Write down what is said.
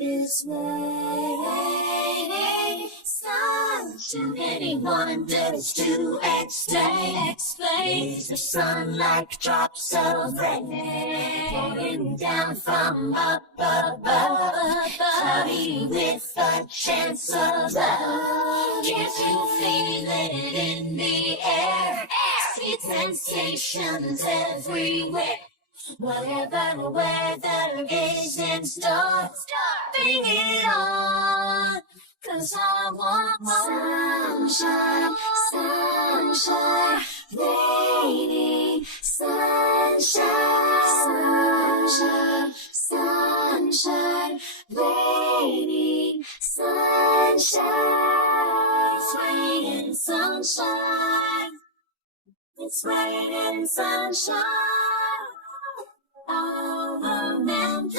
Is waiting. Too many wonders to explain. The sun like drops of rain pouring down from up above, cloudy with a chance of love. Can't you feel it in the air? Sweet sensations everywhere. Whatever weather is in store, bring it on. 'Cause I want sunshine, sunshine, raining sunshine, sunshine, sunshine, raining sunshine. It's raining sunshine. It's raining sunshine. Over and